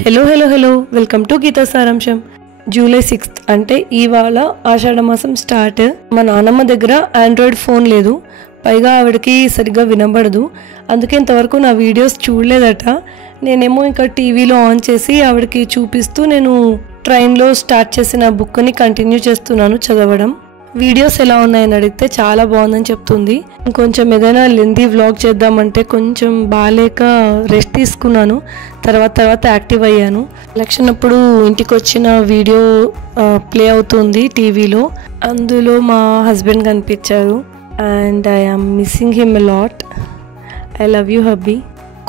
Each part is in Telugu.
హలో వెల్కమ్ టు గీతా సారాంశం. జూలై 6th అంటే ఇవాళ ఆషాఢ మాసం స్టార్ట్. మా నాన్నమ్మ దగ్గర ఆండ్రాయిడ్ ఫోన్ లేదు, పైగా ఆవిడకి సరిగ్గా వినబడదు. అందుకే ఇంతవరకు నా వీడియోస్ చూడలేదట. నేనేమో ఇంకా టీవీలో ఆన్ చేసి ఆవిడకి చూపిస్తూ నేను ట్రైన్లో స్టార్ట్ చేసిన బుక్ని కంటిన్యూ చేస్తున్నాను చదవడం. వీడియోస్ ఎలా ఉన్నాయని అడిగితే చాలా బాగుందని చెప్తుంది. ఇంకొంచెం ఏదైనా లెందీ వ్లాగ్ చేద్దామంటే కొంచెం బాగాలేక రెస్ట్ తీసుకున్నాను. తర్వాత యాక్టివ్ అయ్యాను. ఎలక్షన్ అప్పుడు ఇంటికి వచ్చిన వీడియో ప్లే అవుతుంది టీవీలో. అందులో మా హస్బెండ్ కనిపించారు. And I am missing him a lot. I love you hubby.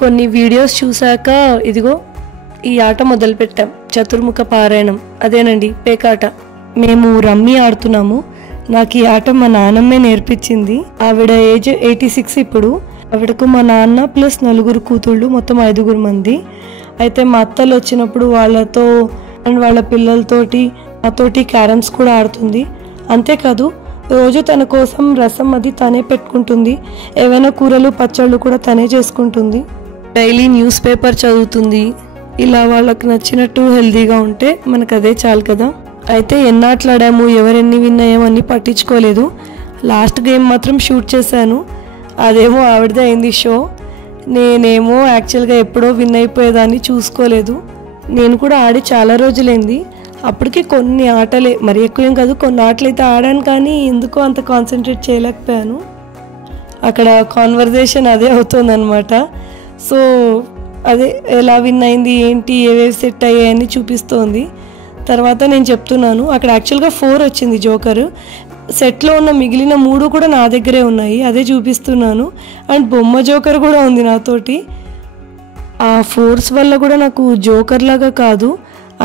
కొన్ని వీడియోస్ చూశాక ఇదిగో ఈ ఆట మొదలుపెట్టాం, చతుర్ముఖ పారాయణం. అదేనండి, పేకాట. మేము రమ్మీ ఆడుతున్నాము. నాకు ఈ ఆట మా నాన్నమ్మే నేర్పించింది. ఆవిడ ఏజ్ 86 ఇప్పుడు. ఆవిడకు మా నాన్న ప్లస్ 4 కూతుళ్ళు, మొత్తం 5 మంది. అయితే మా అత్తలు వచ్చినప్పుడు వాళ్ళతో అండ్ వాళ్ళ పిల్లలతోటి నాతోటి క్యారమ్స్ కూడా ఆడుతుంది. అంతేకాదు రోజు తన కోసం రసం అది తనే పెట్టుకుంటుంది. ఏవైనా కూరలు పచ్చళ్ళు కూడా తనే చేసుకుంటుంది. డైలీ న్యూస్ పేపర్ చదువుతుంది. ఇలా వాళ్ళకు నచ్చినట్టు హెల్తీగా ఉంటే మనకు అదే చాలు కదా. అయితే ఎన్నాట్లాడాము, ఎవరెన్ని విన్నాయేమో అన్నీ పట్టించుకోలేదు. లాస్ట్ గేమ్ మాత్రం షూట్ చేశాను. అదేమో ఆవిడదే అయింది షో. నేనేమో యాక్చువల్గా ఎప్పుడో విన్ అయిపోయేదాన్ని, చూసుకోలేదు. నేను కూడా ఆడి చాలా రోజులైంది. అప్పటికి కొన్ని ఆటలే, మరి ఎక్కువ ఏం కాదు, కొన్ని ఆటలు అయితే ఆడాను, కానీ ఎందుకో అంత కాన్సన్ట్రేట్ చేయలేకపోయాను. అక్కడ కాన్వర్జేషన్ అదే అవుతుందన్నమాట. సో అదే ఎలా విన్ అయింది ఏంటి, ఏవేవి సెట్ అయ్యాయని చూపిస్తోంది. తర్వాత నేను చెప్తున్నాను, అక్కడ యాక్చువల్గా 4 వచ్చింది జోకర్. సెట్లో ఉన్న మిగిలిన 3 కూడా నా దగ్గరే ఉన్నాయి, అదే చూపిస్తున్నాను. అండ్ బొమ్మ జోకర్ కూడా ఉంది నాతోటి. ఆ ఫోర్స్ వల్ల కూడా నాకు జోకర్ లాగా కాదు,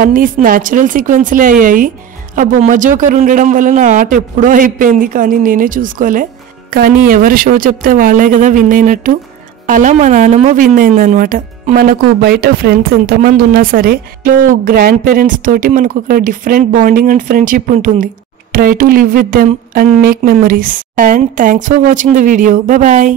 అన్నీ న్యాచురల్ సీక్వెన్స్లే అయ్యాయి. ఆ బొమ్మ జోకర్ ఉండడం వల్ల నా ఆట ఎప్పుడో అయిపోయింది, కానీ నేనే చూసుకోలే. కానీ ఎవరు షో చెప్తే వాళ్ళే కదా విన్ అయినట్టు. అలా మా నాన్నమ్మ విన్ అయిందనమాట. మనకు బయట ఫ్రెండ్స్ ఎంతమంది ఉన్నా సరే, గ్రాండ్ పేరెంట్స్ తోటి మనకు ఒక డిఫరెంట్ బాండింగ్ అండ్ ఫ్రెండ్షిప్ ఉంటుంది. Try to live with them and make memories. And thanks for watching the video. Bye.